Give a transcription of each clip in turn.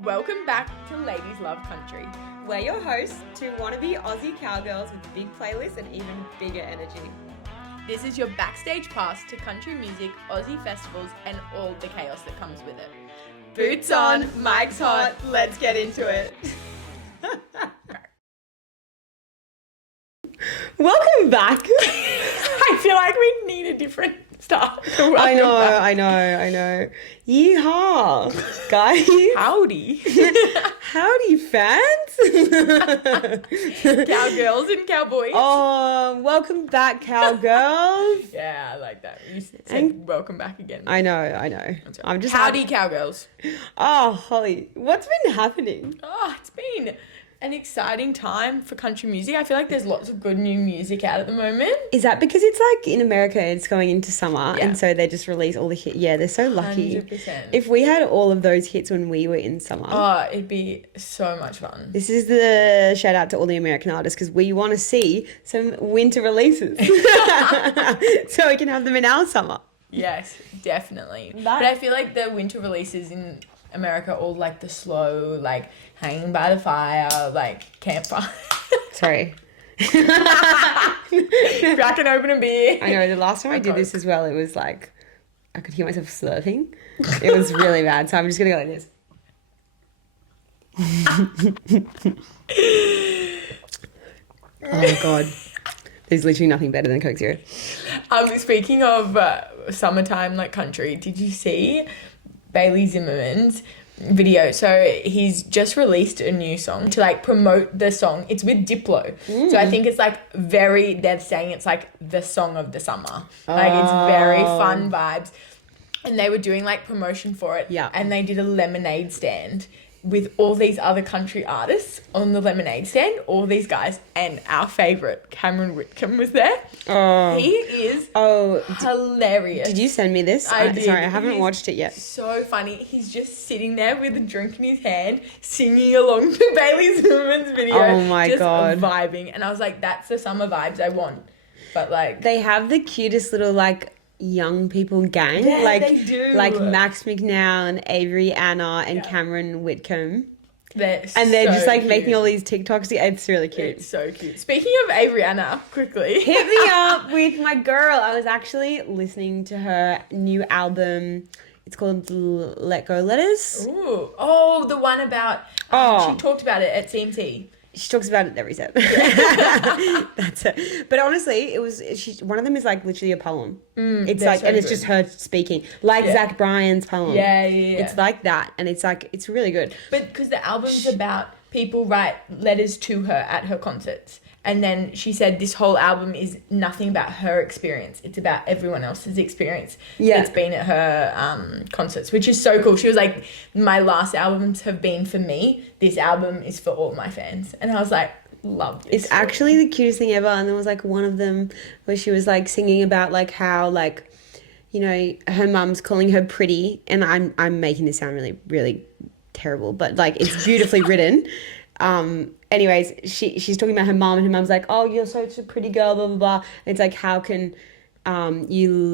Welcome back to Ladies Love Country. We're your hosts, two wannabe Aussie cowgirls with big playlists and even bigger energy. This is your backstage pass to country music, Aussie festivals, and all the chaos that comes with it. Boots on, mic's hot, let's get into it. Welcome back. I feel like we need a different start. I know. Yeehaw, guys. Howdy. Howdy, fans. Cowgirls and cowboys. Oh, welcome back, cowgirls. Yeah, I like that. You said welcome back again. I know. I'm just Howdy, cowgirls. Oh, Holly, what's been happening? Oh, it's been an exciting time for country music. I feel like there's lots of good new music out at the moment. Is that because it's like in America, it's going into summer, and so they just release all the hits? Yeah, they're so lucky. 100%. If we had all of those hits when we were in summer. Oh, it'd be so much fun. This is the shout out to all the American artists because we want to see some winter releases so we can have them in our summer. Yes, definitely. But I feel like the winter releases in America all like the slow, like hanging by the fire, like campfire. Sorry. Cracking open a beer. I know, the last time I did this as well, it was like, I could hear myself slurping. It was really bad, so I'm just going to go like this. Oh, God. There's literally nothing better than Coke Zero. Speaking of summertime, like country, did you see Bailey Zimmerman's video? So he's just released a new song to like promote the song. It's with Diplo. So I think it's like they're saying it's like the song of the summer. Like it's very fun vibes. And they were doing like promotion for it. Yeah. And they did a lemonade stand with all these other country artists on the lemonade stand, all these guys, and our favourite, Cameron Whitcomb, was there. Oh. He is hilarious. Did you send me this? I did. Sorry, I haven't watched it yet. So funny. He's just sitting there with a drink in his hand, singing along to Bailey Zimmerman's video. Oh my God. Just vibing. And I was like, that's the summer vibes I want. But like... They have the cutest little like young people gang. Yeah, like, they do. Like Max McNow and Avery Anna and Cameron Whitcomb. They're just like cute. making all these TikToks. It's really cute. It's so cute. Speaking of Avery Anna, quickly. Hit me up with my girl. I was actually listening to her new album. It's called Let Go Letters. Ooh. Oh, the one about... she talked about it at CMT. She talks about it every set. That's it. But honestly, one of them is like literally a poem. It's like, so and it's just her speaking, like Zach Bryan's poem. Yeah. It's like that, and it's like it's really good. But because the album's about people write letters to her at her concerts, and then she said this whole album is nothing about her experience. It's about everyone else's experience that's been at her concerts, which is so cool. She was like, my last albums have been for me. This album is for all my fans. And I was like, love this. It's actually the cutest thing ever. And there was like one of them where she was like singing about like how like, you know, her mum's calling her pretty. And I'm making this sound really, really terrible, but like it's beautifully written. Anyways, she's talking about her mom, and her mom's like, oh, you're such a pretty girl, blah, blah, blah. And it's like, how can you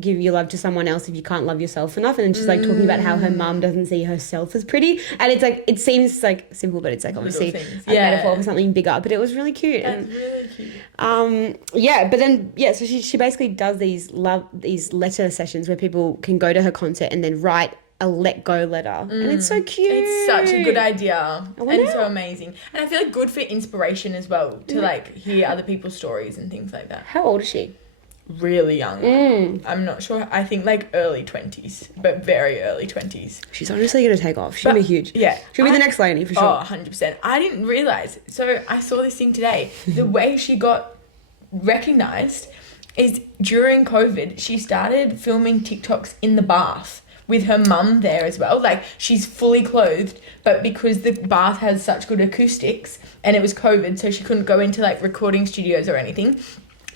give your love to someone else if you can't love yourself enough? And then she's like talking about how her mom doesn't see herself as pretty. And it's like, it seems like simple, but it's like obviously a metaphor for something bigger. But it was really cute. That's really cute. But then, so she basically does these letter sessions where people can go to her concert and then write a let go letter, and it's so cute. It's such a good idea and so amazing, and I feel like good for inspiration as well to like hear other people's stories and things like that. How old is she? Really young. I'm not sure. I think like early 20s, but very early 20s. She's honestly gonna take off. She'll be huge. Yeah, she'll be the next lady for sure. Oh, 100%. I didn't realize. So I saw this thing today. The way she got recognized is during COVID. She started filming TikToks in the bath with her mum there as well. Like, she's fully clothed, but because the bath has such good acoustics and it was COVID, so she couldn't go into like recording studios or anything,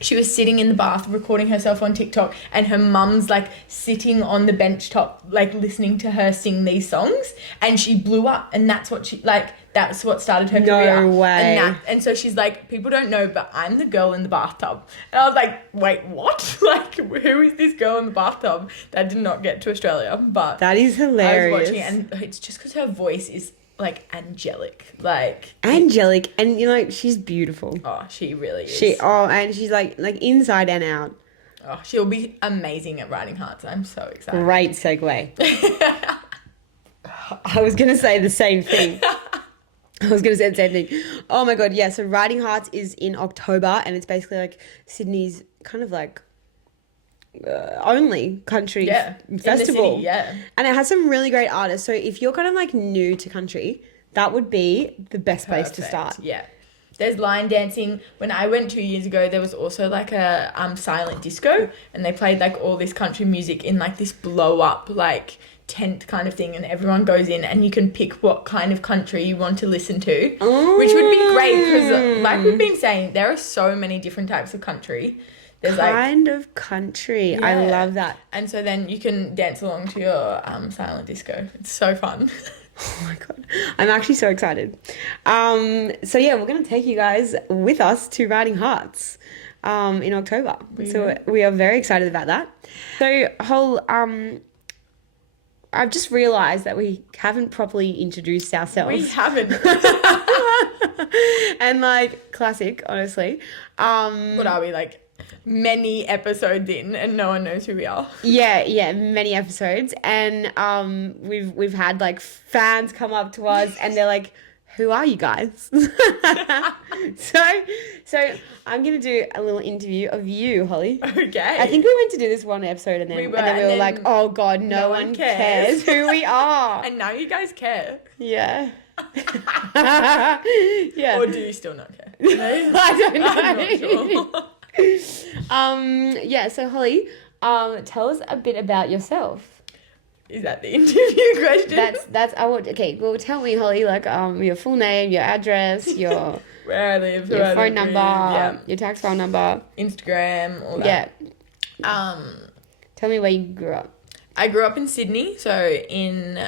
she was sitting in the bath recording herself on TikTok, and her mum's like sitting on the bench top, like listening to her sing these songs, and she blew up, and that's what started her career. No way. And so she's like, people don't know, but I'm the girl in the bathtub. And I was like, wait, what? Like, who is this girl in the bathtub? That did not get to Australia, but That is hilarious. I was watching it, and it's just because her voice is like angelic, And you know, she's beautiful. oh, she really is. And she's like inside and out. Oh, she'll be amazing at writing hearts. I'm so excited. Great segue. I was gonna say the same thing. Oh my god, yeah. So Writing Hearts is in October, and it's basically like Sydney's kind of like only country festival. In the city, yeah. And it has some really great artists. So if you're kind of like new to country, that would be the best place to start. Yeah. There's line dancing. When I went 2 years ago, there was also like a silent disco, and they played like all this country music in like this blow up like tent kind of thing, and everyone goes in and you can pick what kind of country you want to listen to, which would be great because like we've been saying, there are so many different types of country. There's kind of country. Yeah. I love that. And so then you can dance along to your silent disco. It's so fun. Oh my god, I'm actually so excited. So yeah, we're gonna take you guys with us to Writing Hearts in October. So we are very excited about that. So I've just realised that we haven't properly introduced ourselves. We haven't. And like classic, honestly. What are we, like many episodes in and no one knows who we are? Yeah, many episodes. And we've had like fans come up to us and they're like, who are you guys? So I'm going to do a little interview of you, Holly. Okay. I think we went to do this one episode and then we were like, oh God, no one cares who we are. And now you guys care. Yeah. Yeah. Or do you still not care? No? I don't know. I'm not sure. Yeah, so Holly, tell us a bit about yourself. Is that the interview question? That's okay. Well, tell me, Holly, like your full name, your address, your where I live, your phone number, your tax file number, Instagram, all that. Yeah. Tell me where you grew up. I grew up in Sydney, so in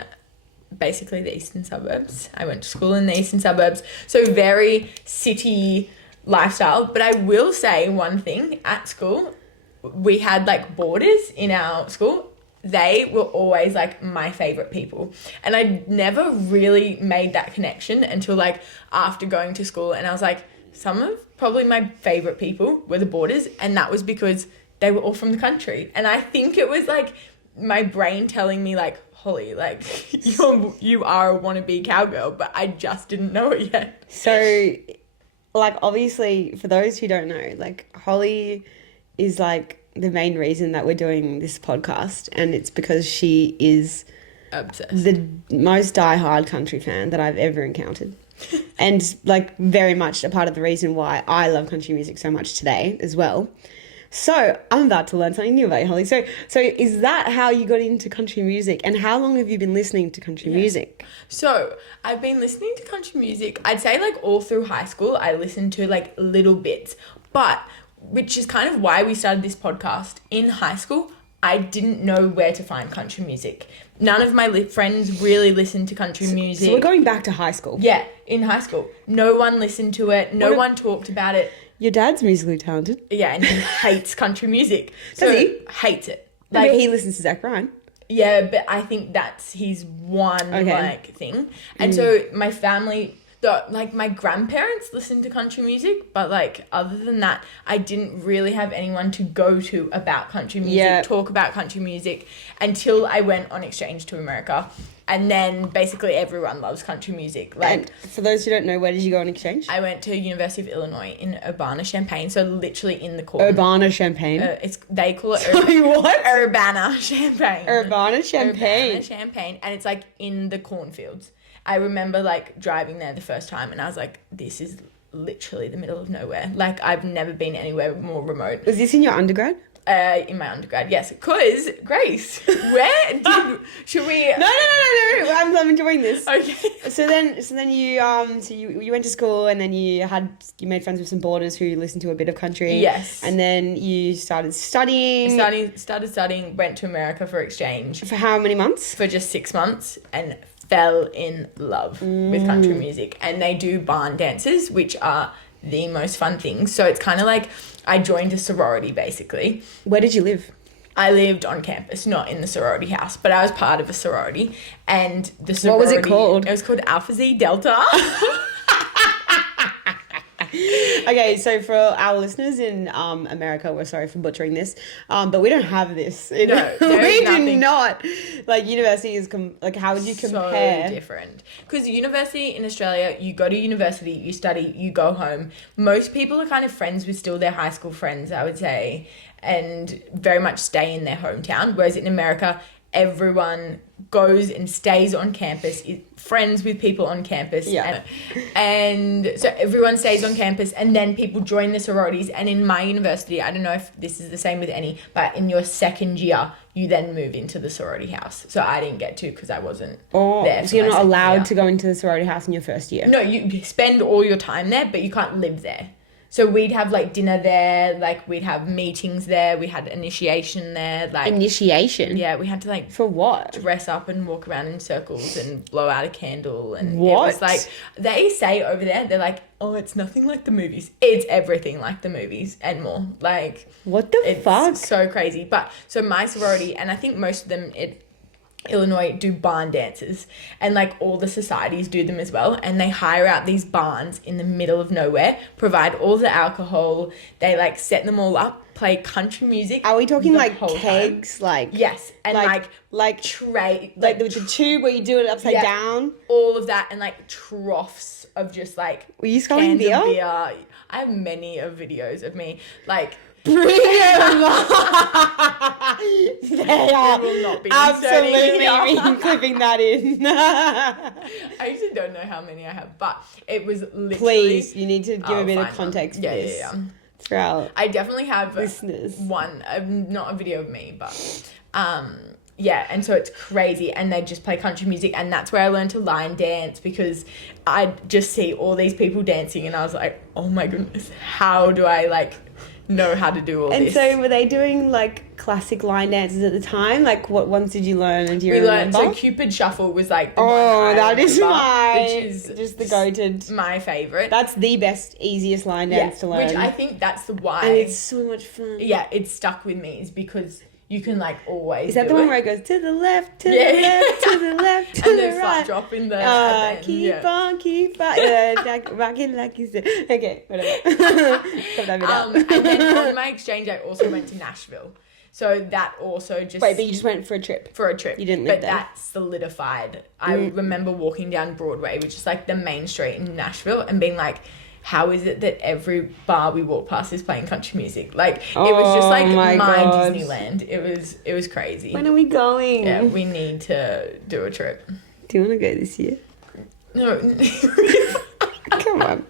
basically the eastern suburbs. I went to school in the eastern suburbs, so very city lifestyle. But I will say one thing: at school, we had like boarders in our school. They were always like my favorite people, and I never really made that connection until like after going to school, and I was like, some of probably my favorite people were the boarders, and that was because they were all from the country. And I think it was like my brain telling me like, Holly, like you are a wannabe cowgirl, but I just didn't know it yet. So like obviously for those who don't know, like Holly is like the main reason that we're doing this podcast, and it's because she is obsessed, the most diehard country fan that I've ever encountered. And like very much a part of the reason why I love country music so much today as well. So I'm about to learn something new about you, Holly. So is that how you got into country music, and how long have you been listening to country music? So I've been listening to country music, I'd say like all through high school. I listened to like little bits, but which is kind of why we started this podcast. In high school, I didn't know where to find country music. None of my friends really listened to country music. So we're going back to high school. Yeah, in high school. No one listened to it. No one talked about it. Your dad's musically talented. Yeah, and he hates country music. Does he? Hates it. Like, he listens to Zach Bryan. Yeah, but I think that's his one like thing. And so my family... like my grandparents listened to country music, but like other than that, I didn't really have anyone to go to about country music, talk about country music until I went on exchange to America. And then basically everyone loves country music. Like, and for those who don't know, where did you go on exchange? I went to University of Illinois in Urbana-Champaign, so literally in the corner. Urbana-Champaign? They call it Urbana-Champaign. Urbana-Champaign, and it's like in the cornfields. I remember like driving there the first time and I was like, this is literally the middle of nowhere. Like I've never been anywhere more remote. Was this in your undergrad? In my undergrad, yes. Because, Grace, should we... No. I'm I'm enjoying this. Okay. So then you went to school, and then you made friends with some boarders who listened to a bit of country. Yes. And then you started studying. Started studying, went to America for exchange For how many months? for just 6 months, and fell in love with country music. And they do barn dances, which are the most fun things. So it's kind of like I joined a sorority, basically. Where did you live? I lived on campus, not in the sorority house, but I was part of a sorority. And the sorority... What was it called? It was called Alpha Zeta Delta. Okay, so for our listeners in America, we're sorry for butchering this, but we don't have this. No, there we is do nothing. not. Like, university is, like, how would you compare? So different. Because university in Australia, you go to university, you study, you go home. Most people are kind of friends with still their high school friends, I would say, and very much stay in their hometown. Whereas in America, everyone goes and stays on campus, is friends with people on campus. Yeah. And so everyone stays on campus, and then people join the sororities. And in my university, I don't know if this is the same with any, but in your second year, you then move into the sorority house. So I didn't get to because I wasn't there. So you're my not second allowed year. to go into the sorority house in your first year? No, you spend all your time there, but you can't live there. So we'd have like dinner there, like we'd have meetings there, we had initiation there, like Initiation? yeah, we had to like For what? dress up and walk around in circles and blow out a candle, and What? it was like they say over there, they're like, oh, it's nothing like the movies. It's everything like the movies and more. Like What the it's fuck? so crazy. But so my sorority, and I think most of them Illinois do barn dances, and like all the societies do them as well, and they hire out these barns in the middle of nowhere, provide all the alcohol, they like set them all up, play country music. Are we talking the like whole time. kegs? Like Yes, and like tray, like the tube where you do it upside Yeah. down? all of that, and like troughs of just like Were you sculling cans of beer? beer. I have many of videos of me like Bring them They are will not be absolutely inserting here. clipping that in. I actually don't know how many I have, but it was literally. Please, you need to give I'll a bit of find context one. for this. Yeah. For our I definitely have listeners. one, not a video of me, but yeah, and so it's crazy, and they just play country music, and that's where I learned to line dance, because I just see all these people dancing, and I was like, oh my goodness, how do I like know how to do all And this? so were they doing like classic line dances at the time? Like what ones did you learn, and do you we learned, remember? so Cupid Shuffle was like the Oh, one I that is remember, my which is just the goated. my favourite. That's the best, easiest line dance to learn. Which I think that's the why. and it's so much fun. Yeah, it's stuck with me, is because you can like always Is that do the one it. where it goes to the left, to Yeah. the left, to the left, to and the there's right? like drop in the at the end, Keep yeah. on, keep on. Rocking like you said. Okay, whatever. Cut that bit out. And then on my exchange, I also went to Nashville. So that also just Wait, but you just went for a trip. for a trip. You didn't live but there. that solidified. I remember walking down Broadway, which is like the main street in Nashville, and being like, how is it that every bar we walk past is playing country music? Like it was just like my my God. Disneyland. It was crazy. When are we going? Yeah, we need to do a trip. Do you want to go this year? No. Come on.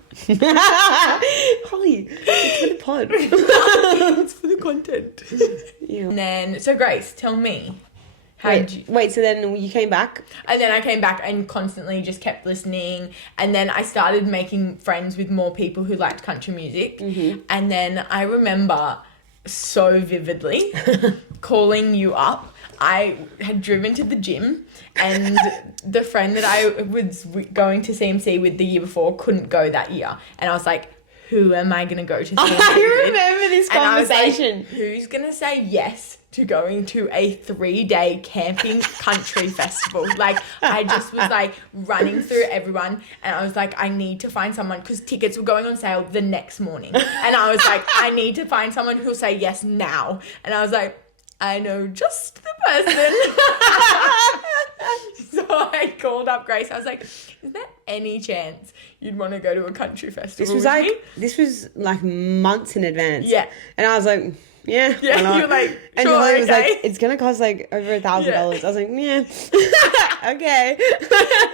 Holly, it's for the pod. It's for the content. Yeah. And then, so Grace, tell me, how did you... Wait, so then you came back? And then I came back and constantly just kept listening. And then I started making friends with more people who liked country music. Mm-hmm. And then I remember so vividly calling you up. I had driven to the gym, and the friend that I was going to CMC with the year before couldn't go that year. And I was like, who am I going to go to CMC with? I remember this And I was like, conversation. who's going to say yes to going to a 3-day camping country festival? Like, I just was like running through everyone, and I was like, I need to find someone, because tickets were going on sale the next morning. And I was like, I need to find someone who'll say yes now. And I was like, I know just the person. So I called up Grace. I was like, is there any chance you'd want to go to a country festival This was like months in advance. Yeah. And I was like, yeah. why Yeah, not? you're like, And sure, Holly was okay. like, it's gonna cost like over $1,000. Yeah. I was like, yeah. Okay.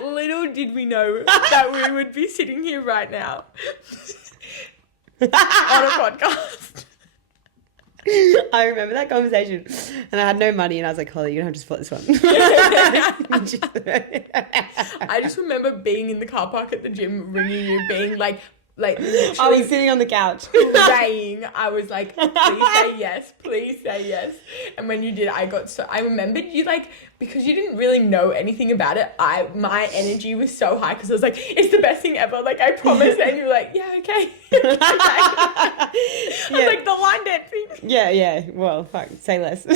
Little did we know that we would be sitting here right now on a podcast. I remember that conversation, and I had no money, and I was like, Holly, you're gonna have to split this one. I just remember being in the car park at the gym, ringing you, being like I literally was sitting on the couch. praying. I was like, please say yes. And when you did, I remembered you, like, because you didn't really know anything about it, my energy was so high because I was like, it's the best thing ever, like, I promise. And you were like, yeah, okay. I was like, the line dancing. Yeah, well, fuck, say less.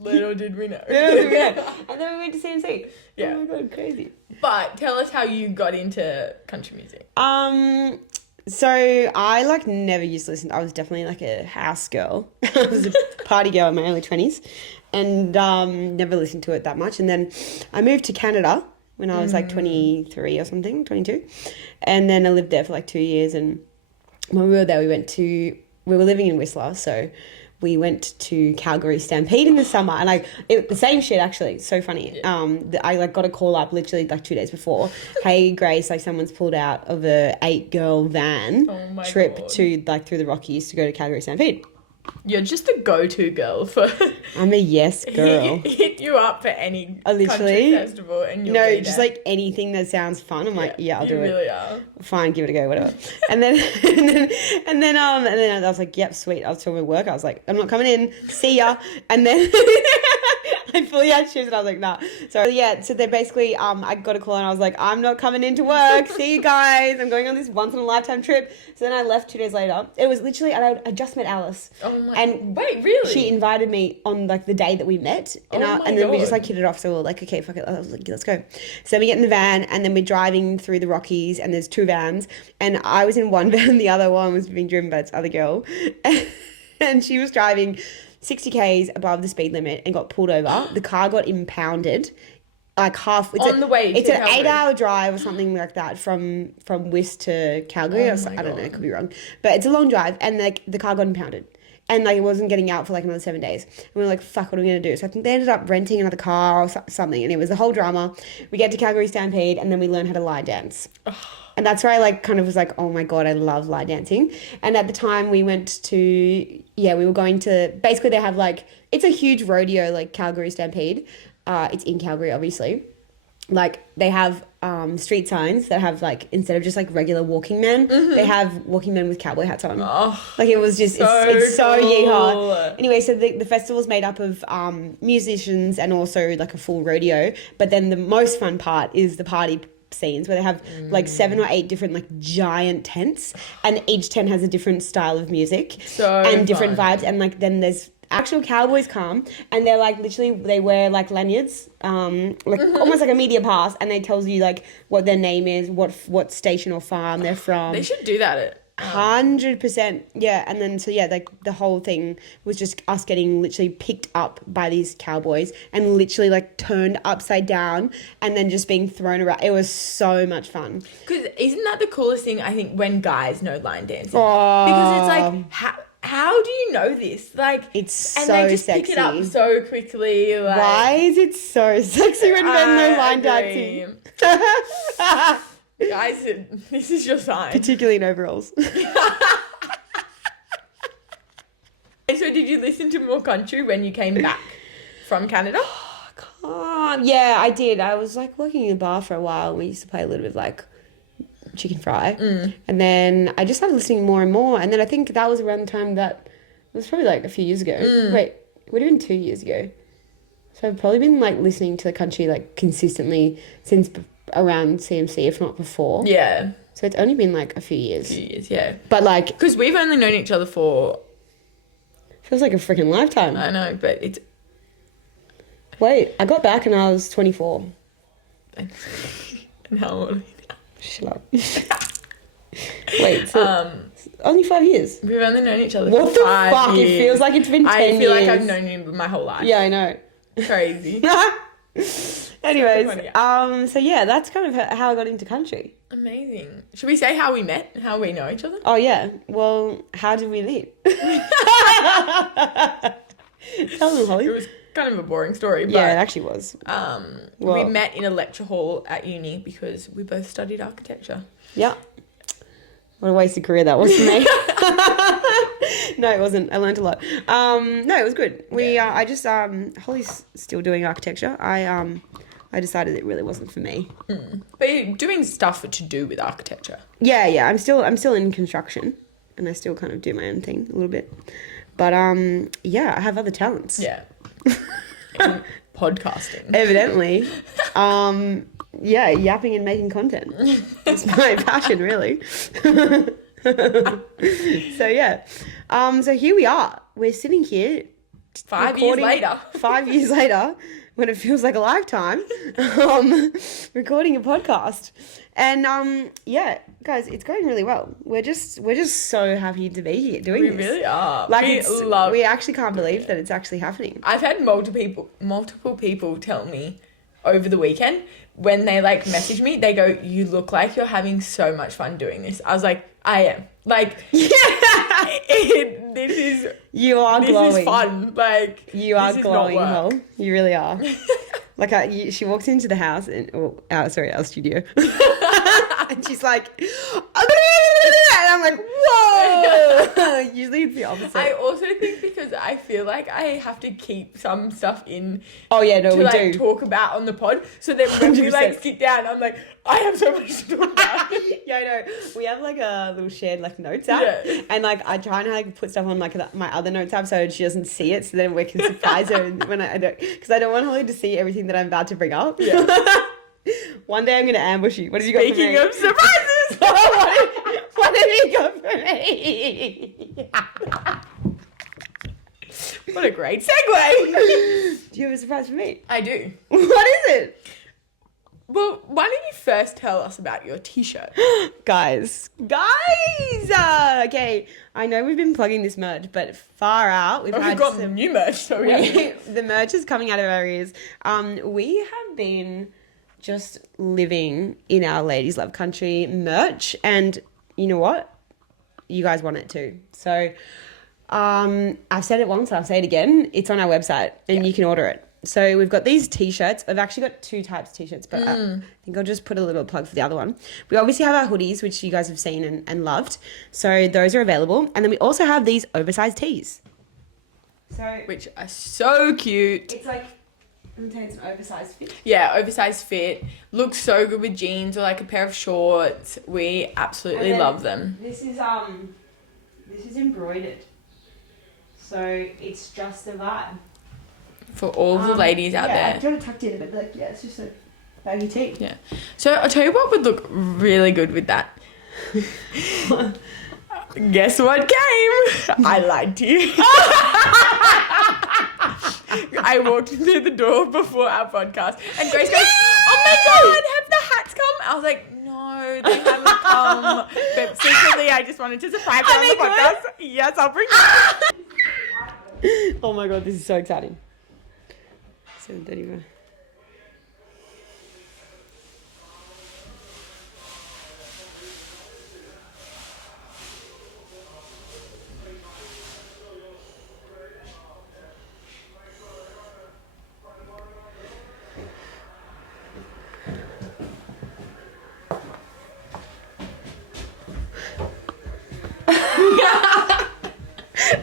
Little did we know. And then we went to CMC. Yeah. Oh my God, crazy. But tell us how you got into country music. So I like never used to listen. I was definitely like a house girl. I was a party girl in my early 20s and never listened to it that much. And then I moved to Canada when I was like 23 or something, 22. And then I lived there for like 2 years. And when we were there, we were living in Whistler. So we went to Calgary Stampede in the summer, and the same shit actually. So funny. Yeah. I like got a call up literally like 2 days before. Hey Grace, like someone's pulled out of a 8-girl van trip to like through the Rockies to go to Calgary Stampede. You're just the go-to girl for. I'm a yes girl. Hit you up for any literally country festival, and you'll be just there. like anything that sounds fun. I'm like, yeah, I'll do it. You really are. Fine, give it a go, whatever. and then I was like, yep, sweet. I was telling my work. I was like, I'm not coming in. See ya. And then I fully had shifts, and I was like, nah. So yeah, so then basically, I got a call, and I was like, I'm not coming into work. See you guys. I'm going on this once in a lifetime trip. So then I left 2 days later. It was literally, and I just met Alice. Oh my. And wait, really? She invited me on like the day that we met, and then we just like hit it off. So we were like, okay, fuck it. I was like, let's go. So then we get in the van, and then we're driving through the Rockies, and there's 2 vans, and I was in one van, the other one was being driven by this other girl, and she was driving 60 k's above the speed limit and got pulled over. The car got impounded. Like half on the way. It's an 8-hour drive or something like that from Wist to Calgary. I don't know, I could be wrong, but it's a long drive, and like the car got impounded, and like it wasn't getting out for like another 7 days. And we were like, fuck, what are we gonna do? So I think they ended up renting another car or something, and it was the whole drama. We get to Calgary Stampede, and then we learn how to line dance. And that's where I like kind of was like, oh my God, I love line dancing. And at the time we were going to, basically they have like, it's a huge rodeo, like Calgary Stampede. It's in Calgary, obviously. Like they have street signs that have like, instead of just like regular walking men, they have walking men with cowboy hats on. Like it was just, it's so cool. Yeehaw. Anyway, so the festival's made up of musicians and also like a full rodeo. But then the most fun part is the party scenes where they have like 7 or 8 different like giant tents, and each tent has a different style of music and different vibes, and like then there's actual cowboys come, and they're like literally they wear like lanyards, almost like a media pass, and they tells you like what their name is, what station or farm they're from. They should do that at 100%, yeah. And then so yeah, like the whole thing was just us getting literally picked up by these cowboys and literally like turned upside down and then just being thrown around. It was so much fun. Because isn't that the coolest thing, I think, when guys know line dancing? Oh. Because it's like, how do you know this? Like, it's and so they just sexy. pick it up so quickly. Like, why is it so sexy when men know line dancing? Guys, this is your sign. Particularly in overalls. And so did you listen to more country when you came back from Canada? Yeah, I did. I was like working in a bar for a while. We used to play a little bit of like chicken fry. And then I just started listening more and more. And then I think that was around the time that, it was probably like a few years ago. Wait, it would have been 2 years ago. So I've probably been like listening to the country like consistently since around CMC, if not before. Yeah. So it's only been like a few years. Yeah. But like, because we've only known each other for, feels like a freaking lifetime. I know, but it's, wait, I got back and I was 24. And how old are you now? Shut up. Wait, so only 5 years. We've only known each other what for the 5 fuck? years. It feels like it's been 10 years. I feel like I've known you my whole life. Yeah, I know. Crazy. Anyways, so yeah, that's kind of how I got into country. Amazing. Should we say how we met and how we know each other? Oh yeah. Well, how did we meet? Tell them, Holly. It was kind of a boring story, but yeah, it actually was. We met in a lecture hall at uni because we both studied architecture. Yeah. What a wasted career that was for me. No, it wasn't. I learned a lot. No, it was good. I just Holly's still doing architecture. I decided it really wasn't for me. But you're doing stuff to do with architecture. Yeah. I'm still in construction, and I still kind of do my own thing a little bit. But yeah, I have other talents. Yeah. And podcasting. Evidently. Yeah, yapping and making content. It's my passion, really. So yeah. So here we are. We're sitting here 5 years later. 5 years later, when it feels like a lifetime, recording a podcast. And yeah, guys, it's going really well. We're just so happy to be here doing this. We really are. Like we actually can't believe that it's actually happening. I've had multiple people tell me over the weekend when they like message me, they go, "You look like you're having so much fun doing this." I was like, "I am." Like, yeah. You are glowing. This is fun. Like, you are glowing, Hol. You really are. Like, she walks into the house and our studio, and she's like, and I'm like, whoa. Usually it's the opposite. I also think because I feel like I have to keep some stuff in. Oh yeah, no, we do talk about on the pod. So then when we like sit down, I'm like, I have so much to talk about. Yeah, I know. We have like a little shared like notes app, and like I try and like put stuff on like my other notes app so she doesn't see it. So then we can surprise her when I don't, because I don't want Holly to see everything that I'm about to bring up. Yeah. One day I'm gonna ambush you. What have you got for me? Speaking of surprises, what have you got for me? What a great segue. Do you have a surprise for me? I do. What is it? Well, why don't you first tell us about your t-shirt? Guys! Okay, I know we've been plugging this merch, but far out. We've got some new merch, so the merch is coming out of our ears. We have been just living in our Ladies Love Country merch, and you know what? You guys want it too. So I've said it once, I'll say it again. It's on our website, and you can order it. So we've got these t-shirts. I've actually got two types of t-shirts, but I think I'll just put a little plug for the other one. We obviously have our hoodies, which you guys have seen and loved. So those are available. And then we also have these oversized tees. Which are so cute. It's like, I'm saying it's an oversized fit. Yeah, oversized fit. Looks so good with jeans or like a pair of shorts. We absolutely love them. This is embroidered. So it's just a vibe. For all the ladies out there. I've got it tucked in a bit, like, it's just a baggy tee. Yeah. So I'll tell you what would look really good with that. Guess what came? I lied to you. I walked through the door before our podcast and Grace goes, "Oh my God, have the hats come?" I was like, "No, they haven't come." But secretly, I just wanted to surprise her on the podcast. Yes, I'll bring them. Oh my God, this is so exciting. 7:35.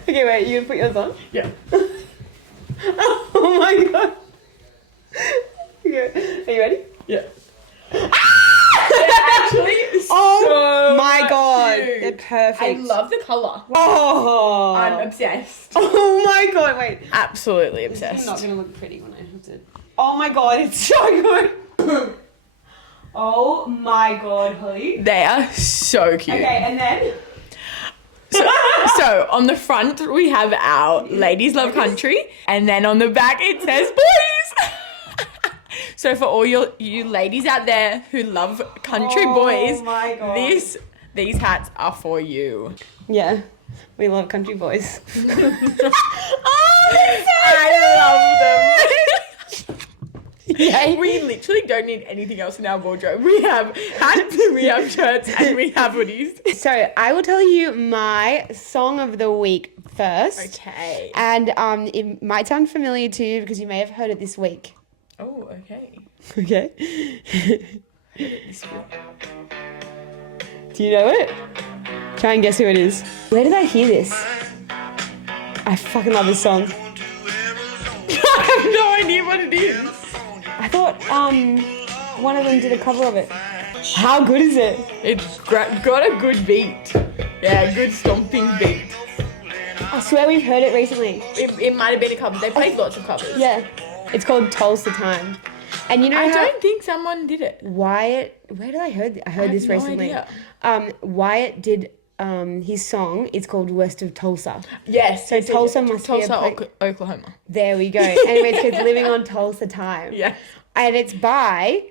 Okay, wait, you gonna put yours on? Yeah. Oh my God. Okay. Are you ready? Yeah. Actually, oh my God, cute. they're perfect. I love the colour. Oh, I'm obsessed. Oh my God, wait. Absolutely This obsessed. is not gonna look pretty when I have to. Oh my God, it's so good. Oh my God, Holly. They are so cute. Okay, and then. So on the front we have our Ladies Love Country, and then on the back it says boys. So for all you ladies out there who love country boys, my God. these hats are for you. Yeah, we love country boys. I love them. Yeah. We literally don't need anything else in our wardrobe. We have hats, we have shirts, and we have hoodies. So I will tell you my song of the week first. Okay. And it might sound familiar to you because you may have heard it this week. Oh, okay. Okay. Do you know it? Try and guess who it is. Where did I hear this? I fucking love this song. I have no idea what it is. I thought one of them did a cover of it. How good is it? It's got a good beat. Yeah, good stomping beat. I swear we've heard it recently. It might have been a cover. They played lots of covers. Yeah. It's called Tulsa Time. And you know I how don't think someone did it. Wyatt, where did I heard? I heard this no recently. idea. Wyatt did his song. It's called West of Tulsa. Yes. So Tulsa must be Tulsa, Oklahoma. There we go. Anyway, it's called Living on Tulsa Time. Yes. And it's by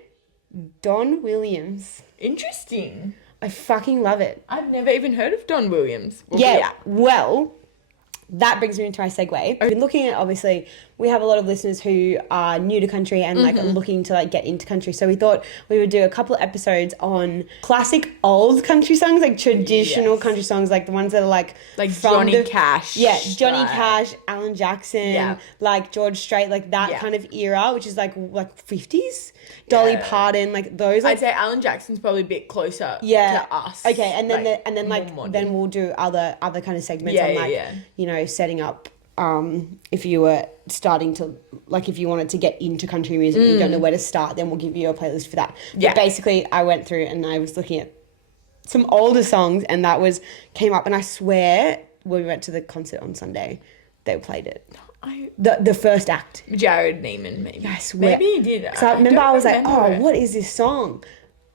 Don Williams. Interesting. I fucking love it. I've never even heard of Don Williams. Well, that brings me into my segue. I've been looking at, obviously, we have a lot of listeners who are new to country and like are looking to like get into country. So we thought we would do a couple of episodes on classic old country songs, like traditional country songs, like the ones that are like from Johnny Cash. Yeah, Johnny Cash, Alan Jackson, like George Strait, like that kind of era, which is like 50s. Dolly Parton, like those. I'd say Alan Jackson's probably a bit closer to us. Okay, and then then we'll do other kind of segments on like you know, setting up if you were starting to like if you wanted to get into country music and you don't know where to start, then we'll give you a playlist for that. But basically I went through and I was looking at some older songs and that came up, and I swear when we went to the concert on Sunday they played it. The first act. Jared Neiman, maybe. Yeah, I swear. Maybe he did. So I remember I was like, what is this song?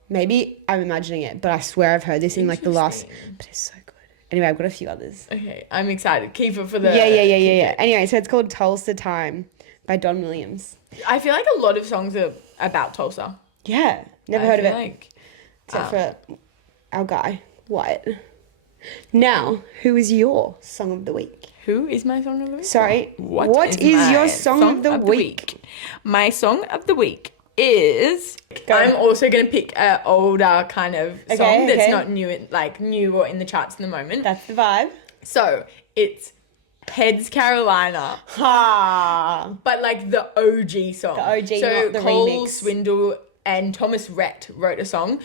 Maybe I'm imagining it, but I swear I've heard this in like the last. But it's so good. Anyway, I've got a few others. Okay, I'm excited. Keep it for the. Yeah. Anyway, so it's called Tulsa Time by Don Williams. I feel like a lot of songs are about Tulsa. Yeah, never heard of it. Like, except for our guy, Wyatt. Now, who is your song of the week? Who is my song of the week? Sorry, what is your song of the week? My song of the week is... I'm also going to pick an older kind of song that's not new or in the charts in the moment. That's the vibe. So, it's Heads Carolina. Ha! But like the OG song. The OG, so not the Cole remix. Swindle and Thomas Rhett wrote a song,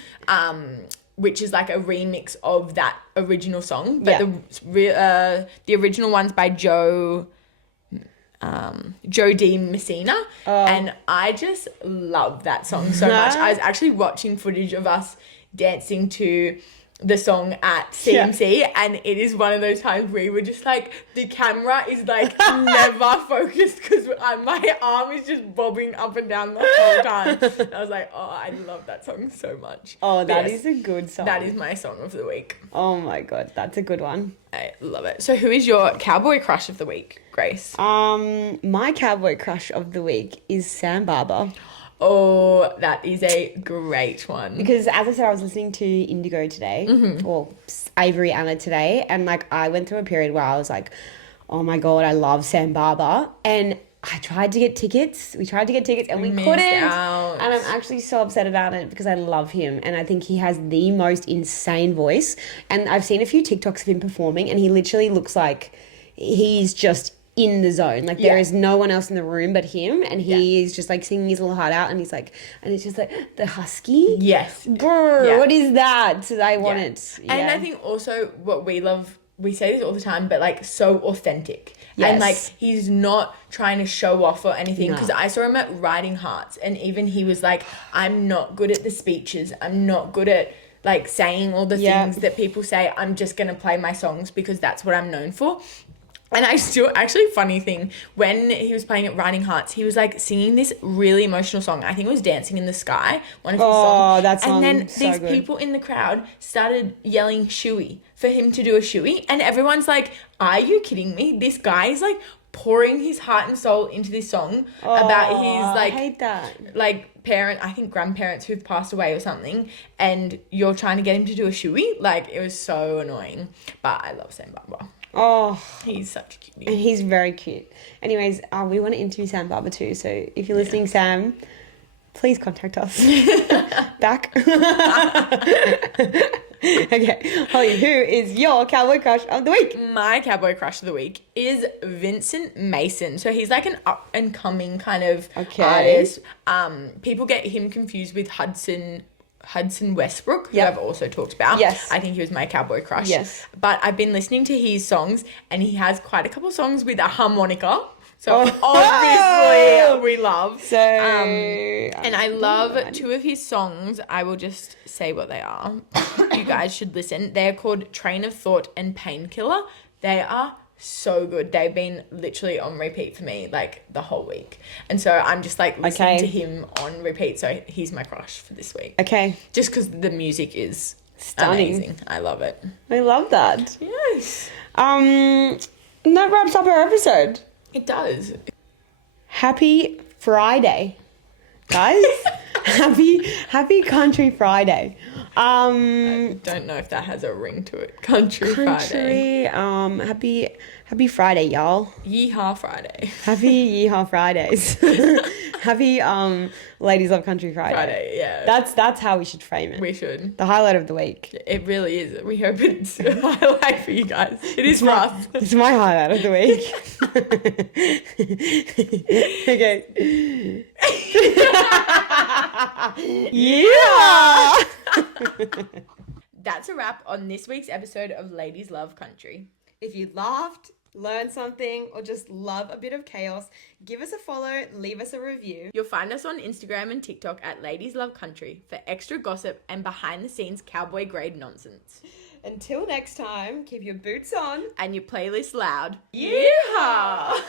which is like a remix of that original song. But the original one's by Joe D. Messina. And I just love that song so much. I was actually watching footage of us dancing to the song at CMC and it is one of those times where we were just like, the camera is like never focused because my arm is just bobbing up and down the whole time. And I was like, I love that song so much. That is a good song. That is my song of the week. Oh my God, that's a good one. I love it. So who is your cowboy crush of the week, Grace? My cowboy crush of the week is Sam Barber. Oh, that is a great one. Because as I said, I was listening to Indigo today, or Avery Anna today, and like I went through a period where I was like, oh my God, I love Sam Barber. And I tried to get tickets. We tried to get tickets and we couldn't. Out. And I'm actually so upset about it because I love him. And I think he has the most insane voice. And I've seen a few TikToks of him performing and he literally looks like he's just in the zone. Like there is no one else in the room but him, and he is just like singing his little heart out, and he's like, and it's just like the husky. Yes. Brr, what is that? I want it. Yeah. And I think also what we love, we say this all the time, but like so authentic. Yes. And like he's not trying to show off or anything, because I saw him at Writing Hearts and even he was like, I'm not good at the speeches. I'm not good at like saying all the things that people say. I'm just going to play my songs because that's what I'm known for. And I still, actually funny thing, when he was playing at Writing Hearts, he was like singing this really emotional song. I think it was Dancing in the Sky, one of his songs. That song. And then so these good. people in the crowd started yelling "shooey" for him to do a shooey. And everyone's like, are you kidding me? This guy is like pouring his heart and soul into this song about his like, I hate that. Like I think grandparents who've passed away or something, and you're trying to get him to do a shooey. Like it was so annoying. But I love Sam Barber. Oh, he's such a cutie. And he's very cute. Anyways, we want to interview Sam Barber too. So if you're listening, Sam, please contact us. Back. Okay, Holly, who is your cowboy crush of the week? My cowboy crush of the week is Vincent Mason. So he's like an up and coming kind of artist. People get him confused with Hudson Hudson Westbrook, who Yep. I've also talked about. Yes. I think he was my cowboy crush. Yes. But I've been listening to his songs, and he has quite a couple songs with a harmonica. So Oh. obviously we love. So, And I love two of his songs. I will just say what they are. You guys should listen. They're called Train of Thought and Painkiller. They are so good. They've been literally on repeat for me like the whole week. And so I'm just like listening to him on repeat. So he's my crush for this week. Okay. Just because the music is Stunning. amazing. I love it. I love that. Yes. And that wraps up our episode. It does. Happy Friday, guys. happy Country Friday. I don't know if that has a ring to it. Country Friday. Happy Friday, y'all. Yeehaw Friday. Happy Yeehaw Fridays. Happy Ladies Love Country Friday, yeah. That's how we should frame it. We should. The highlight of the week. It really is. We hope it's a highlight for you guys. It is for us. It's my highlight of the week. Okay. Yeah. That's a wrap on this week's episode of Ladies Love Country. If you laughed, learned something, or just love a bit of chaos, give us a follow, leave us a review. You'll find us on Instagram and TikTok at Ladies Love Country for extra gossip and behind the scenes cowboy grade nonsense. Until next time, keep your boots on And your playlist loud. Yeehaw!